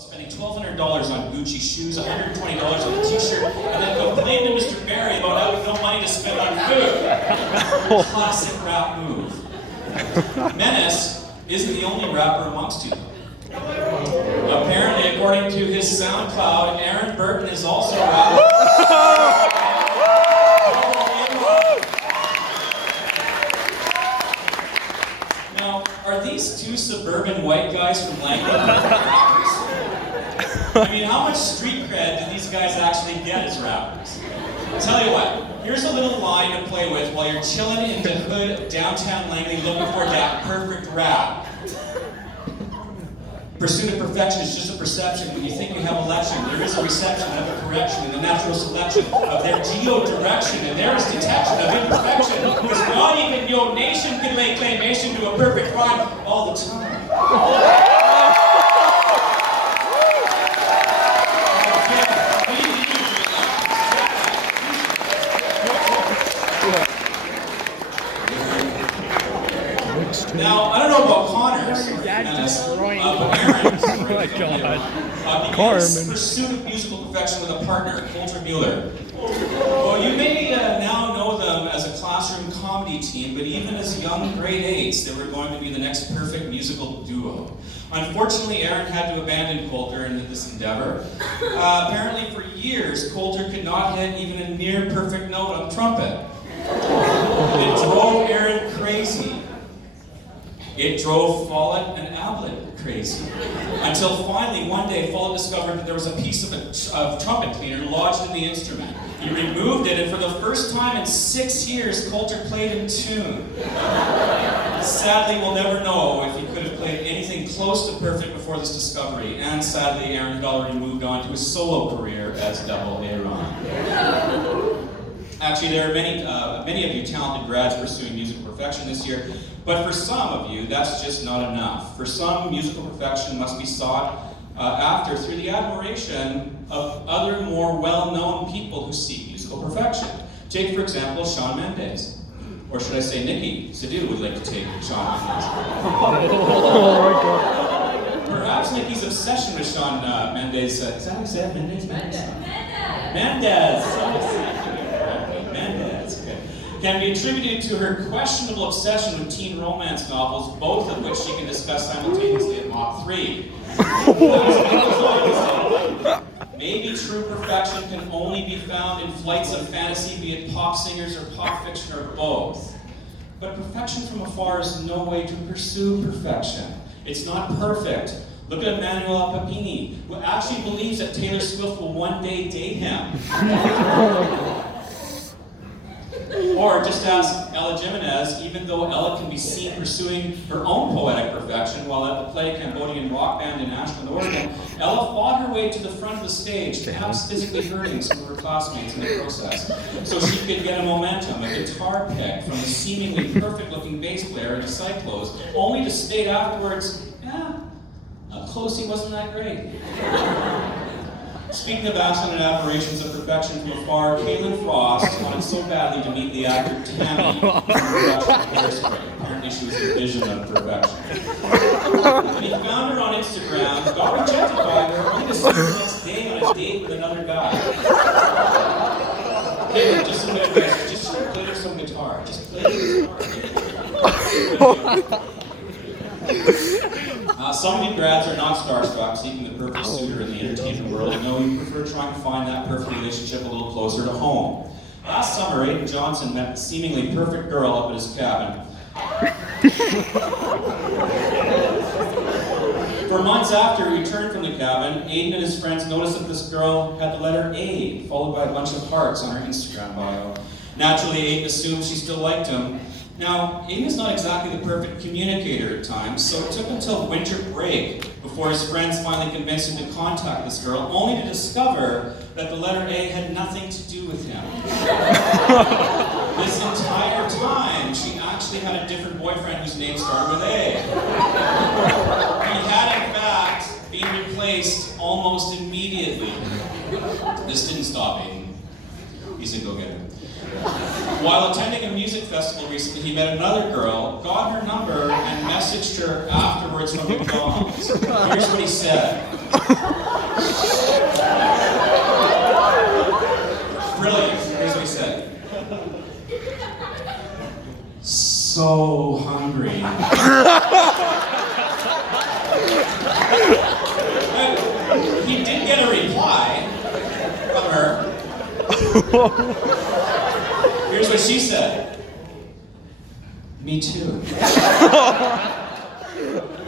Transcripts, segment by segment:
spending $1,200 on Gucci shoes, $120 on a t-shirt, and then complained to Mr. Barry about having no money to spend on food. Classic rap move. Menace isn't the only rapper amongst you. Apparently, according to his SoundCloud, Aaron Burton is also a rapper. Now, are these two suburban white guys from Langley rappers? I mean, how much street cred do these guys actually get as rappers? I'll tell you what, here's a little line to play with while you're chilling in the hood downtown Langley looking for that perfect rap. Pursuit of perfection is just a perception. When you think you have a lection, there is a reception of a correction and a natural selection of their geo-direction, and there is detection of imperfection, because not even your nation can lay claimation to a perfect rhyme all the time. Now, I don't know about Connor's, but Aaron's begins pursuit of musical perfection with a partner, Coulter Mueller. Well, you may now know them as a classroom comedy team, but even as young grade 8s, they were going to be the next perfect musical duo. Unfortunately, Aaron had to abandon Coulter in this endeavor. Apparently, for years, Coulter could not hit even a near perfect note on trumpet. It drove Aaron crazy. It drove Follett and Ablett crazy. Until finally, one day, Follett discovered that there was a piece of trumpet cleaner lodged in the instrument. He removed it, and for the first time in 6 years, Coulter played in tune. Sadly, we'll never know if he could have played anything close to perfect before this discovery. And sadly, Aaron had already moved on to his solo career as Double Aaron. Actually, there are many of you talented grads pursuing musical perfection this year, but for some of you, that's just not enough. For some, musical perfection must be sought after through the admiration of other more well-known people who seek musical perfection. Take, for example, Shawn Mendes. Or should I say Nikki Sadu would like to take Shawn Mendes. Oh my God. Perhaps Nikki's obsession with Shawn Mendes, is that how you say it? Mendes? Mendes! Can be attributed to her questionable obsession with teen romance novels, both of which she can discuss simultaneously at Mach 3. Maybe true perfection can only be found in flights of fantasy, be it pop singers or pop fiction or both. But perfection from afar is no way to pursue perfection. It's not perfect. Look at Emmanuel Papini, who actually believes that Taylor Swift will one day date him. Or just ask Ella Jimenez, even though Ella can be seen pursuing her own poetic perfection while at the Play Cambodian rock band in Ashland, Oregon, Ella fought her way to the front of the stage, perhaps physically hurting some of her classmates in the process, so she could get a momentum, a guitar pick from the seemingly perfect-looking bass player in a side clothes, only to state afterwards, up close he wasn't that great. Speaking of Ashland and admirations of perfection from afar, Caitlin Frost wanted so badly to meet the actor Tammy from the production of Hairspray. Apparently she was a vision of perfection. When he found her on Instagram, got rejected by her, only to see her the next day on a date with another guy. Caitlin, just some advice, just play her some guitar. Just play the guitar. Some of you grads are not starstruck, seeking the perfect suitor in the entertainment world. No, you prefer trying to find that perfect relationship a little closer to home. Last summer, Aiden Johnson met a seemingly perfect girl up at his cabin. For months after he returned from the cabin, Aiden and his friends noticed that this girl had the letter A, followed by a bunch of hearts on her Instagram bio. Naturally, Aiden assumed she still liked him. Now, Aiden is not exactly the perfect communicator at times, so it took until winter break before his friends finally convinced him to contact this girl, only to discover that the letter A had nothing to do with him. This entire time, she actually had a different boyfriend whose name started with A. He had, in fact, been replaced almost immediately. This didn't stop Aiden. He's a go-getter. While attending a music festival recently, he met another girl, got her number, and messaged her afterwards from McDonald's. Here's what he said. Brilliant. Here's what he said. So hungry. He did get a reply from her. Here's what she said. Me too.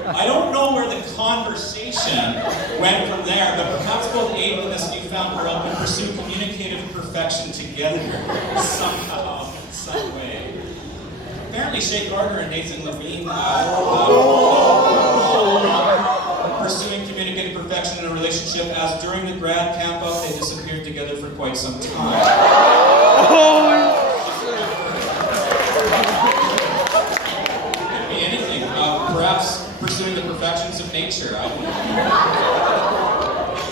I don't know where the conversation went from there, but perhaps both Aiden and this newfound girl can pursue communicative perfection together somehow, in some way. Apparently, Shay Gardner and Nathan Levine pursuing communicative perfection in a relationship, as during the grad camp up, they disappeared together for quite some time. Could be anything. Perhaps pursuing the perfections of nature. I don't know.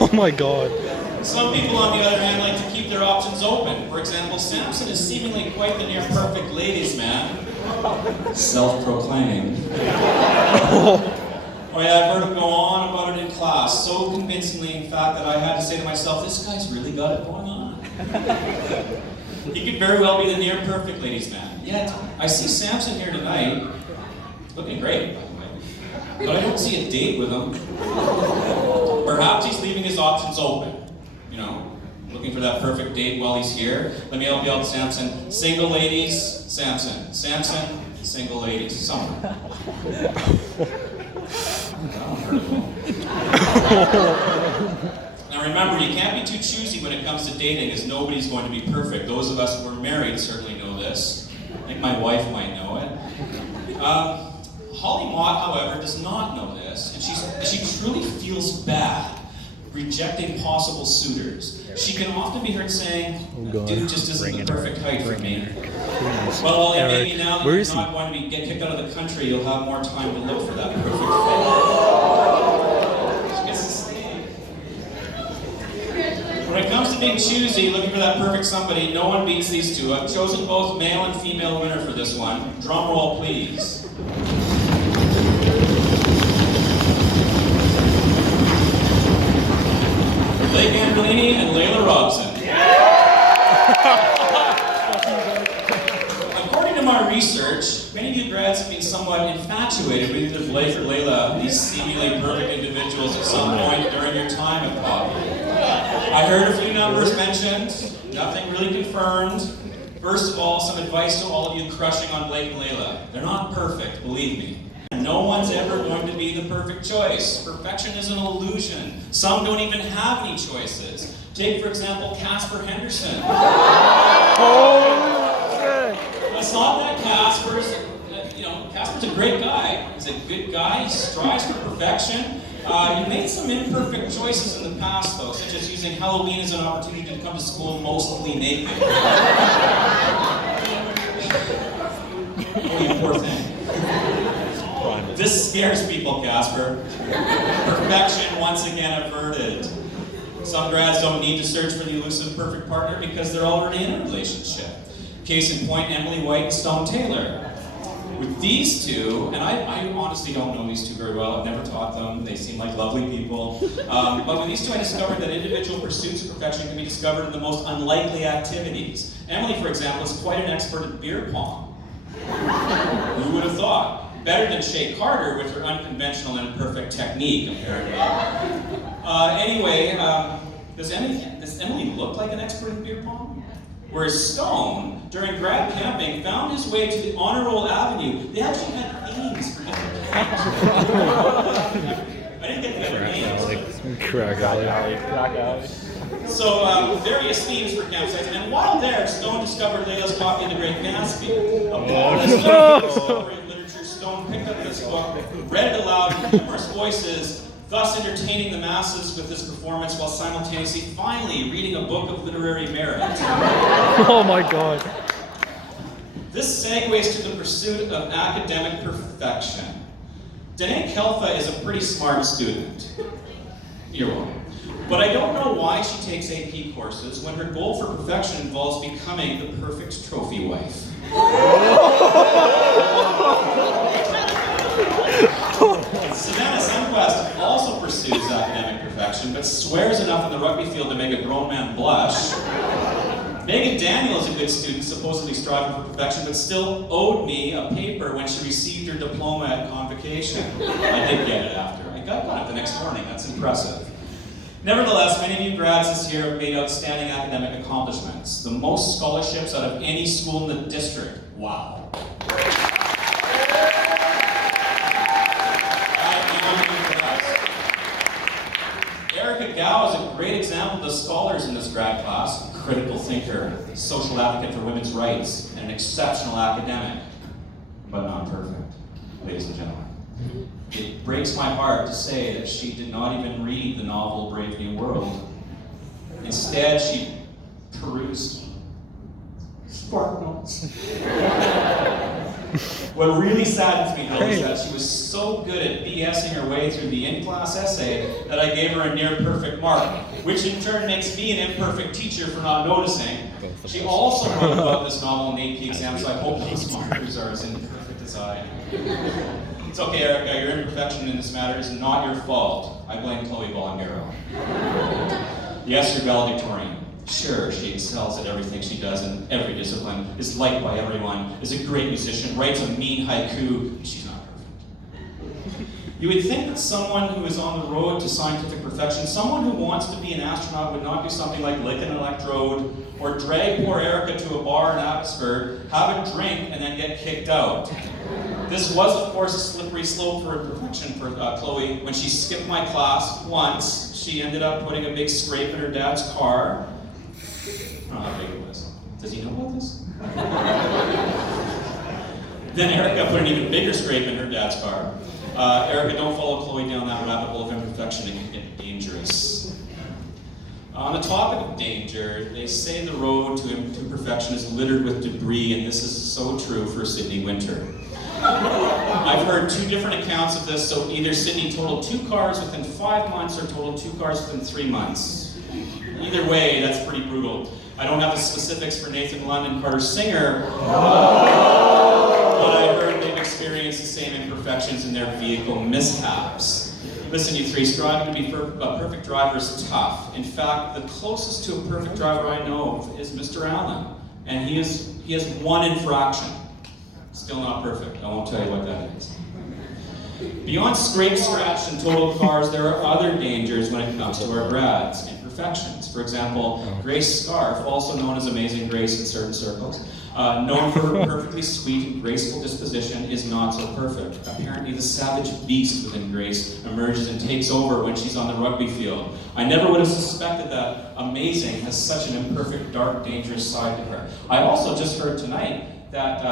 Oh my god. Some people, on the other hand, like to keep their options open. For example, Samson is seemingly quite the near-perfect ladies' man. Self-proclaimed. Oh yeah, I've heard him go on about it in class, so convincingly, in fact, that I had to say to myself, this guy's really got it going on. He could very well be the near-perfect ladies' man. Yet, I see Samson here tonight, looking great, by the way, but I don't see a date with him. Perhaps he's leaving his options open. You know, looking for that perfect date while he's here. Let me help you out, Samson. Single ladies, Samson. Samson, single ladies, somewhere. Now remember, you can't be too choosy when it comes to dating, as nobody's going to be perfect. Those of us who are married certainly know this. I think my wife might know it. Holly Mott, however, does not know this, and she truly feels bad rejecting possible suitors. She can often be heard saying, dude just isn't the perfect height for me. Well, maybe now that you're not going to get kicked out of the country, you'll have more time to look for that perfect fit. She gets to stay. When it comes to being choosy, looking for that perfect somebody, no one beats these two. I've chosen both male and female winner for this one. Drum roll, please. Blake Angelini and Layla Robson. According to my research, many of you grads have been somewhat infatuated with either Blake or Layla, these seemingly perfect individuals at some point during your time at Pop. I heard a few numbers mentioned, nothing really confirmed. First of all, some advice to all of you crushing on Blake and Layla. They're not perfect, believe me. No one's ever going to be the perfect choice. Perfection is an illusion. Some don't even have any choices. Take, for example, Casper Henderson. It's not that Casper's a great guy. He's a good guy. He strives for perfection. He made some imperfect choices in the past, though, such as using Halloween as an opportunity to come to school mostly naked. Oh, you poor thing. This scares people, Casper. Perfection once again averted. Some grads don't need to search for the elusive perfect partner because they're already in a relationship. Case in point, Emily White and Stone Taylor. With these two, and I honestly don't know these two very well, I've never taught them, they seem like lovely people. But with these two I discovered that individual pursuits of perfection can be discovered in the most unlikely activities. Emily, for example, is quite an expert at beer pong. Who would have thought? Better than Shay Carter with her unconventional and imperfect technique, apparently. Anyway, does Emily look like an expert in beer pong? Whereas Stone, during grad camping, found his way to the Honor Roll Avenue. They actually had names for different things. I didn't get the other names. Crack alley. So, various themes for campsites. And while there, Stone discovered Layla's copy of The Great Gatsby. A bonus discovery literature, Stone picked up this book, read it aloud in numerous voices, thus entertaining the masses with this performance while simultaneously finally reading a book of literary merit. Oh my god. This segues to the pursuit of academic perfection. Danae Kelfa is a pretty smart student. You're welcome. But I don't know why she takes AP courses when her goal for perfection involves becoming the perfect trophy wife. Savannah Sunquest also pursues academic perfection, but swears enough in the rugby field to make a grown man blush. Megan Daniel is a good student, supposedly striving for perfection, but still owed me a paper when she received her diploma at convocation. I did get it after. I got it the next morning. That's impressive. Nevertheless, many of you grads this year have made outstanding academic accomplishments. The most scholarships out of any school in the district. Wow. Erica Gao is a great example of the scholars in this grad class. Critical thinker, social advocate for women's rights, and an exceptional academic, but not perfect, ladies and gentlemen. It breaks my heart to say that she did not even read the novel Brave New World. Instead, she perused Spark Notes. What really saddens me, though, is that she was so good at BSing her way through the in-class essay that I gave her a near-perfect mark, which in turn makes me an imperfect teacher for not noticing. She also wrote about this novel in the AP exam, so I hope those markers are as imperfect as I am. It's okay, Erica, your imperfection in this matter is not your fault. I blame Chloe Bolangaro. Yes, you're valedictorian. Sure, she excels at everything she does in every discipline, is liked by everyone, is a great musician, writes a mean haiku. She's not perfect. You would think that someone who is on the road to scientific perfection, someone who wants to be an astronaut would not do something like lick an electrode or drag poor Erica to a bar in Abbotsford, have a drink, and then get kicked out. This was, of course, a slippery slope for perfection for Chloe. When she skipped my class once, she ended up putting a big scrape in her dad's car. I don't know how big it was. Does he know about this? Then Erica put an even bigger scrape in her dad's car. Erica, don't follow Chloe down that rabbit hole of imperfection. It can get dangerous. On the topic of danger, they say the road to perfection is littered with debris, and this is so true for Sydney Winter. I've heard two different accounts of this, so either Sydney totaled 2 cars within 5 months or totaled 2 cars within 3 months. Either way, that's pretty brutal. I don't have the specifics for Nathan Lund and Carter Singer, but I heard they've experienced the same imperfections in their vehicle mishaps. Listen, you three, striving to be a perfect driver is tough. In fact, the closest to a perfect driver I know of is Mr. Allen, and he has 1 infraction. Still not perfect. I won't tell you what that is. Beyond scrape, scratch, and total cars, there are other dangers when it comes to our grads. Imperfections. For example, Grace Scarf, also known as Amazing Grace in certain circles, known for her perfectly sweet and graceful disposition, is not so perfect. Apparently, the savage beast within Grace emerges and takes over when she's on the rugby field. I never would have suspected that Amazing has such an imperfect, dark, dangerous side to her. I also just heard tonight that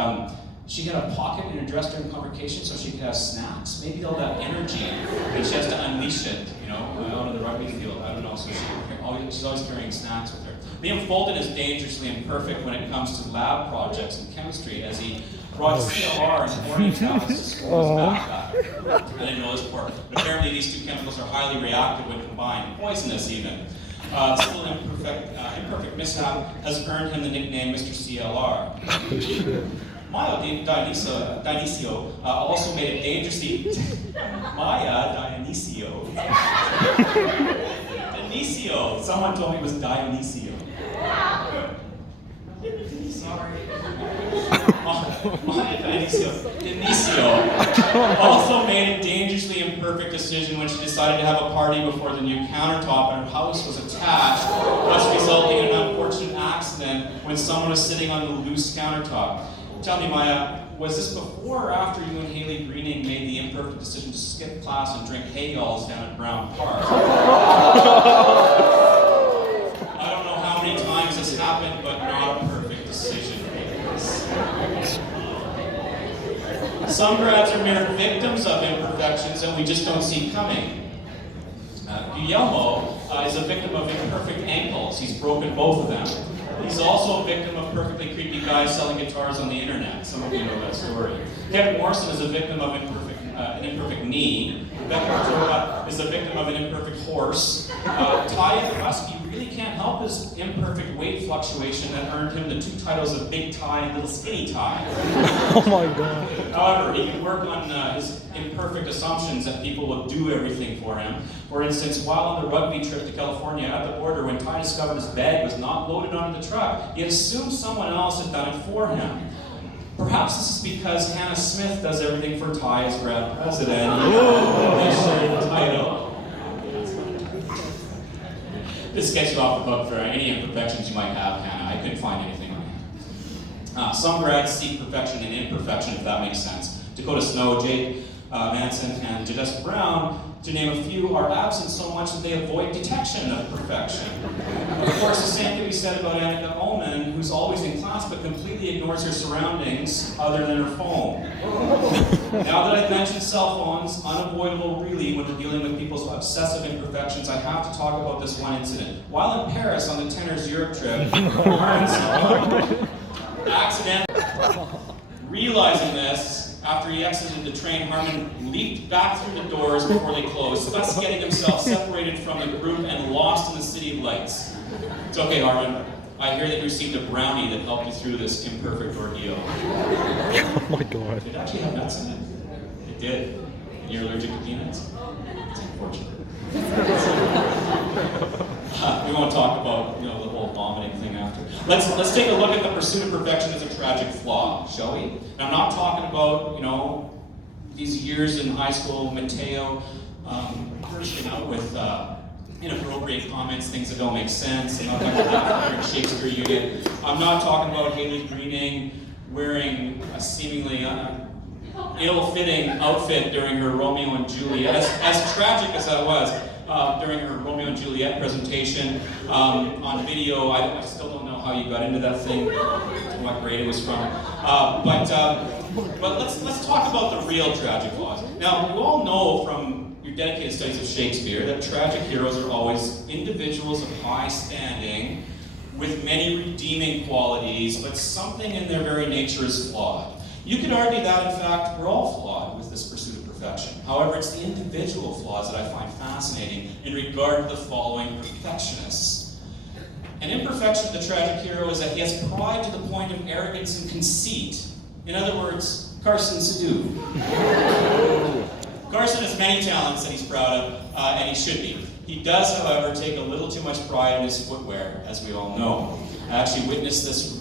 she had a pocket in her dress during convocation so she could have snacks. Maybe all that energy, and she has to unleash it, out of the rugby field. I don't know, so she's always carrying snacks with her. Liam Fulton is dangerously imperfect when it comes to lab projects in chemistry, as he brought CLR and warning tablets to school as backpack. I didn't know this part, but apparently these 2 chemicals are highly reactive when combined, poisonous even. This little imperfect mishap has earned him the nickname Mr. CLR. Maya Dionisio also made it dangerously. Maya Dionisio. Dionisio. Someone told me it was Dionisio. Sorry. Maya Dionisio also made a dangerously imperfect decision when she decided to have a party before the new countertop in her house was attached, thus resulting in an unfortunate accident when someone was sitting on the loose countertop. Tell me, Maya, was this before or after you and Haley Greening made the imperfect decision to skip class and drink hay galls down at Brown Park? I don't know how many times this happened, but not a perfect decision. Some grads are mere victims of imperfections that we just don't see coming. Guillermo is a victim of imperfect ankles. He's broken both of them. He's also a victim of perfectly creepy guys selling guitars on the internet. Some of you know that story. Kevin Morrison is a victim of an imperfect knee. Rebecca is the victim of an imperfect horse. Ty the Husky really can't help his imperfect weight fluctuation that earned him the 2 titles of Big Ty and Little Skinny Ty. Oh my god. However, he can work on his imperfect assumptions that people will do everything for him. For instance, while on the rugby trip to California at the border, when Ty discovered his bag was not loaded onto the truck, he had assumed someone else had done it for him. Perhaps this is because Hannah Smith does everything for Ty as grad president. Title. This gets you off the hook for any imperfections you might have, Hannah. I couldn't find anything on Hannah. Some grads seek perfection and imperfection, if that makes sense. Dakota Snow, Jake Manson, and Jadessa Brown, to name a few, are absent so much that they avoid detection of perfection. Of course, the same can be said about Annika Ullman, who's always in class but completely ignores her surroundings other than her phone. Now that I've mentioned cell phones, unavoidable really when we're dealing with people's obsessive imperfections, I have to talk about this one incident. While in Paris on the Tenors Europe trip, accidentally realizing this, after he exited the train, Harmon leaped back through the doors before they closed, thus getting himself separated from the group and lost in the city lights. It's okay, Harmon. I hear that you received a brownie that helped you through this imperfect ordeal. Oh my god. It actually had nuts in it. It did. And you're allergic to peanuts? It's unfortunate. We won't talk about the whole vomiting thing after. Let's take a look at the pursuit of perfection as a tragic flaw, shall we? Now, I'm not talking about these years in high school, Mateo bursting out with inappropriate comments, things that don't make sense. I'm not talking about Shakespeare Union. I'm not talking about Haley Greening wearing a seemingly ill-fitting outfit during her Romeo and Juliet. As tragic as that was, during her Romeo and Juliet presentation on video. I still don't know how you got into that thing, what grade it was from. But let's talk about the real tragic flaws. Now, you all know from your dedicated studies of Shakespeare that tragic heroes are always individuals of high standing with many redeeming qualities, but something in their very nature is flawed. You could argue that, in fact, we're all flawed with this pursuit of perfection. However, it's the individual flaws that I find fascinating in regard to the following perfectionists. An imperfection of the tragic hero is that he has pride to the point of arrogance and conceit. In other words, Carson Sadu. Carson has many talents that he's proud of, and he should be. He does, however, take a little too much pride in his footwear, as we all know. I actually witnessed this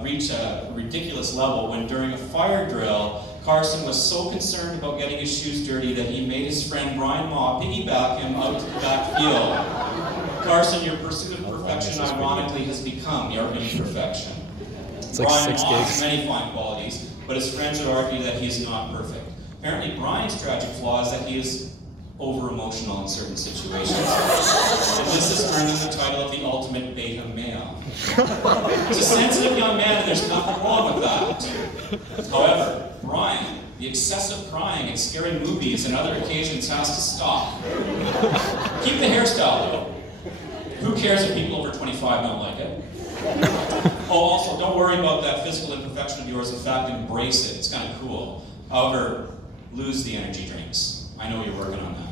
reach a ridiculous level when during a fire drill, Carson was so concerned about getting his shoes dirty that he made his friend Brian Maw piggyback him out to the back field. Carson, your pursuit of perfection, ironically, has become your imperfection. It's like Brian 6 Maw has gigs. many fine qualities, but his friends would argue that he is not perfect. Apparently, Brian's tragic flaw is that he is over-emotional in certain situations. And this has earned him the title of the ultimate beta male. He's a sensitive young man, and there's nothing wrong with that. However, Brian, the excessive crying at scary movies and other occasions has to stop. Keep the hairstyle, though. Who cares if people over 25 don't like it? Oh, also, don't worry about that physical imperfection of yours. In fact, embrace it. It's kind of cool. However, lose the energy drinks. I know you're working on that.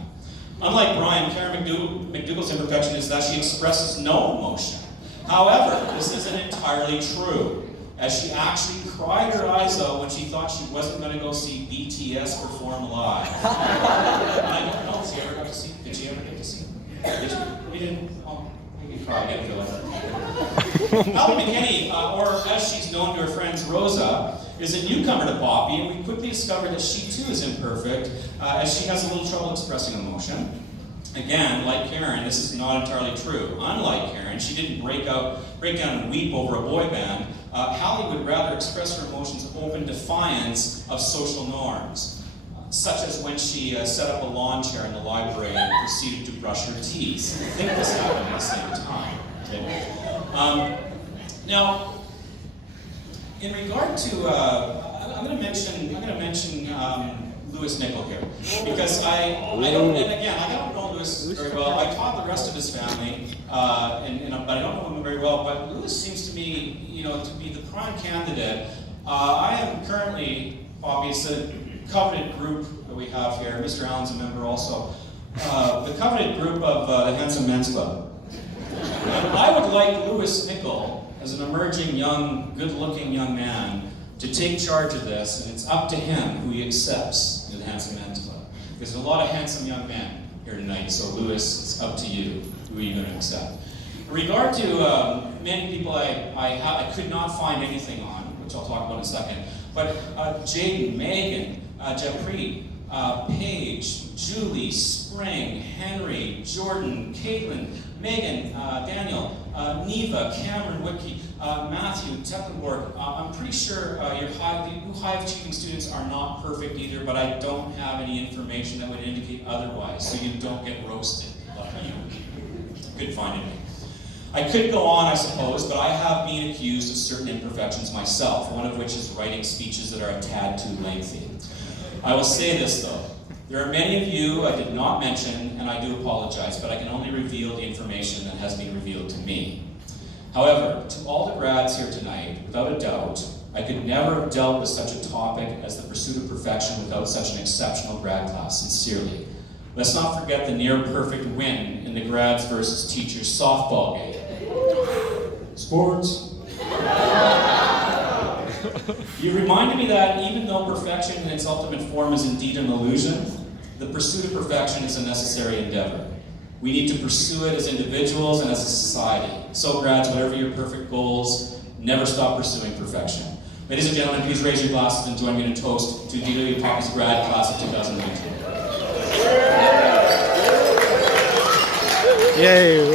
Unlike Brian, Karen McDougall's imperfection is that she expresses no emotion. However, this isn't entirely true, as she actually cried her eyes out when she thought she wasn't going to go see BTS perform live. And I don't know if she ever got to see. Did she ever get to see? Did you? We didn't. Oh, maybe probably didn't feel like that. Ally McKinney, or as she's known to her friends, Rosa, is a newcomer to Poppy, and we quickly discover that she too is imperfect, as she has a little trouble expressing emotion. Again, like Karen, this is not entirely true. Unlike Karen, she didn't break down and weep over a boy band. Hallie would rather express her emotions in open defiance of social norms, such as when she set up a lawn chair in the library and proceeded to brush her teeth. I think this happened at the same time. Okay. Now, in regard to, I'm going to mention Louis Nickel here, because I don't know Louis very well. I taught the rest of his family, but I don't know him very well. But Louis seems to me, to be the prime candidate. I am currently, obviously, coveted group that we have here. Mr. Allen's a member also. The coveted group of the Handsome Men's Club. And I would like Louis Nickel, as an emerging young, good-looking young man, to take charge of this, and it's up to him who he accepts in the Handsome Men's Club. There's a lot of handsome young men here tonight, so Louis, it's up to you. Who are you going to accept? In regard to many people I could not find anything on, which I'll talk about in a second, but Jaden, Megan, Japri, Paige, Julie, Spring, Henry, Jordan, Caitlin, Megan, Daniel, Neva, Cameron, Wiki, Matthew, Tecklenburg. I'm pretty sure your high-achieving students are not perfect either, but I don't have any information that would indicate otherwise, so you don't get roasted. Good finding me. I could go on, I suppose, but I have been accused of certain imperfections myself, one of which is writing speeches that are a tad too lengthy. I will say this, though. There are many of you I did not mention, and I do apologize, but I can only reveal the information that has been revealed to me. However, to all the grads here tonight, without a doubt, I could never have dealt with such a topic as the pursuit of perfection without such an exceptional grad class, sincerely. Let's not forget the near-perfect win in the grads versus teachers softball game. Sports. You reminded me that even though perfection in its ultimate form is indeed an illusion, the pursuit of perfection is a necessary endeavor. We need to pursue it as individuals and as a society. So grads, whatever your perfect goals, never stop pursuing perfection. Ladies and gentlemen, please raise your glasses and join me in a toast to DW Poppy's grad class of 2019. Yay!